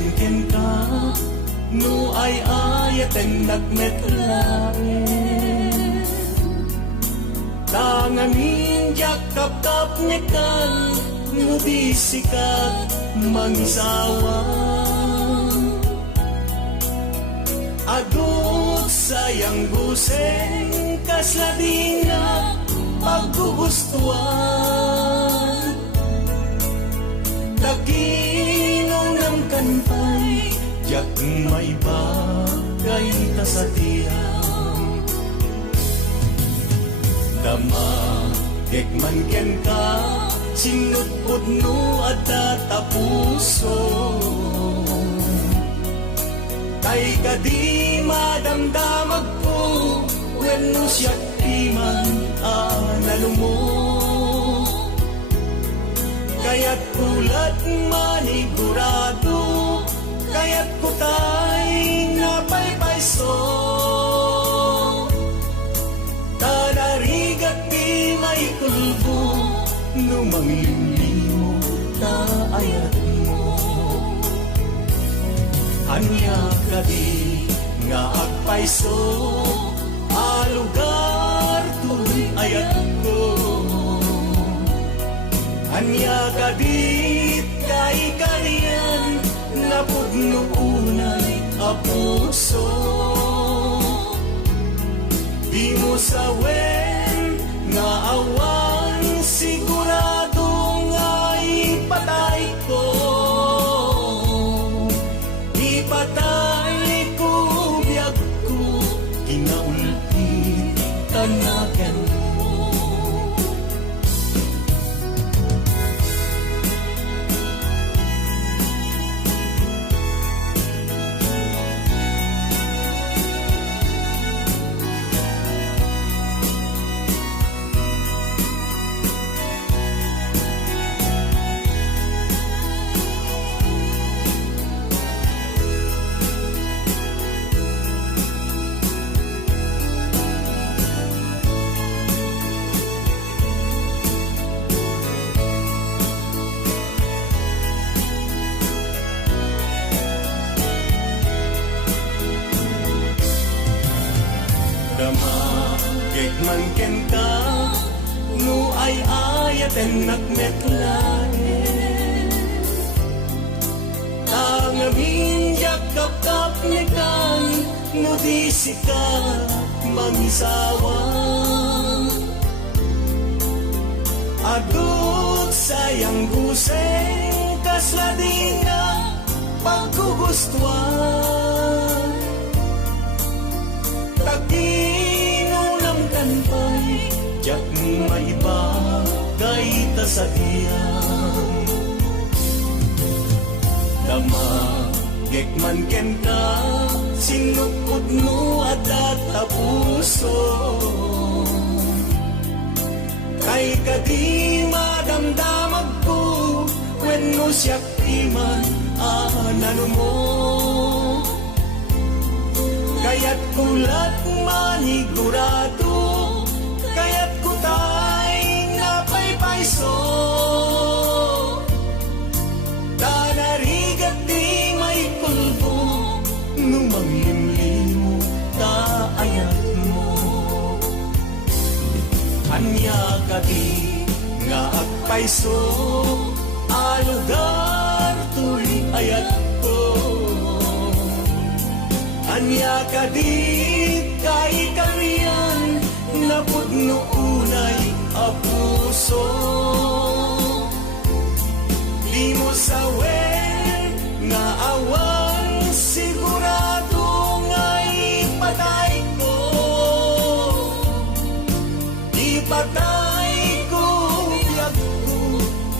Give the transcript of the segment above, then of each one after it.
man ken ka, no ay ayaten nagmetlae. Tanganin yakap-kap ngekan, no di sikat mangisawa. Agut sayang buseng kasladinga paggugustuhan. Takinong ng kanpay, yak may bagay ta sa tiyang. Dama, kekman ken ka, sinutput no at tatapuso. Kay kadi madamdamag ko, when no siyak iman analumo. Kaya't kulat manigurado, kaya't kutay napaypayso. Tadarigat di may kulbo, numanglimlimo ta ayat mo. Anya kadi nga agpayso, alugar tuloy ayat ko. Anya kadit kay kanian, napugno unay a puso. Di mo sawen nga awan, sigurado nga ipatay ko. Ipatay ko biyag ko, kinaulti tanagan mo. Man ken ka, no ay ayaten nagmetlae. Tangamin yakap-kap nekan, no di sikat mangisawa. Agut sayang buseng kasladinga pagkugustuhan. Kanpay, jak may bagay ta sa iyang. Dama, gekman ken ka, sinupot mo at tatapuso. Kay kadi madamdamag ko, when no siyak iman anano mo. Kaya't kulat manigurado, kaya't kutay napaypayso. Tanarigat di may pulbo, numanglimlimo ta ayat mo. Anya kadi nga agpayso, alugar tuloy ayat ko. Anya kadit kay kariyan, napudno unay a puso. Di mo sawen nga awan, sigurado nga ipatay ko. Ipatay ko biyag ko,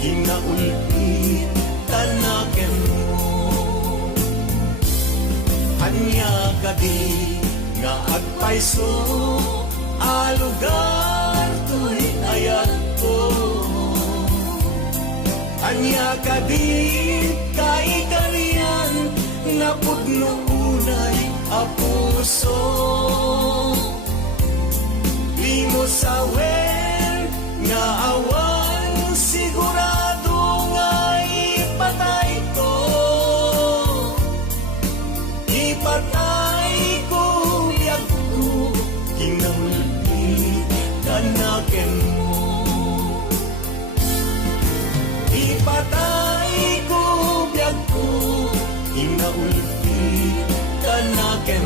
kinaulpit tanaken mo. Anya kadi nga agpayso, alugar to'y ayat ko. Anya kadi kay kanian, napudno unay a puso. Di mo sawen nga awan, sigurado nga ipatay ko. katay ko, biyag ko, inaulti ka na kem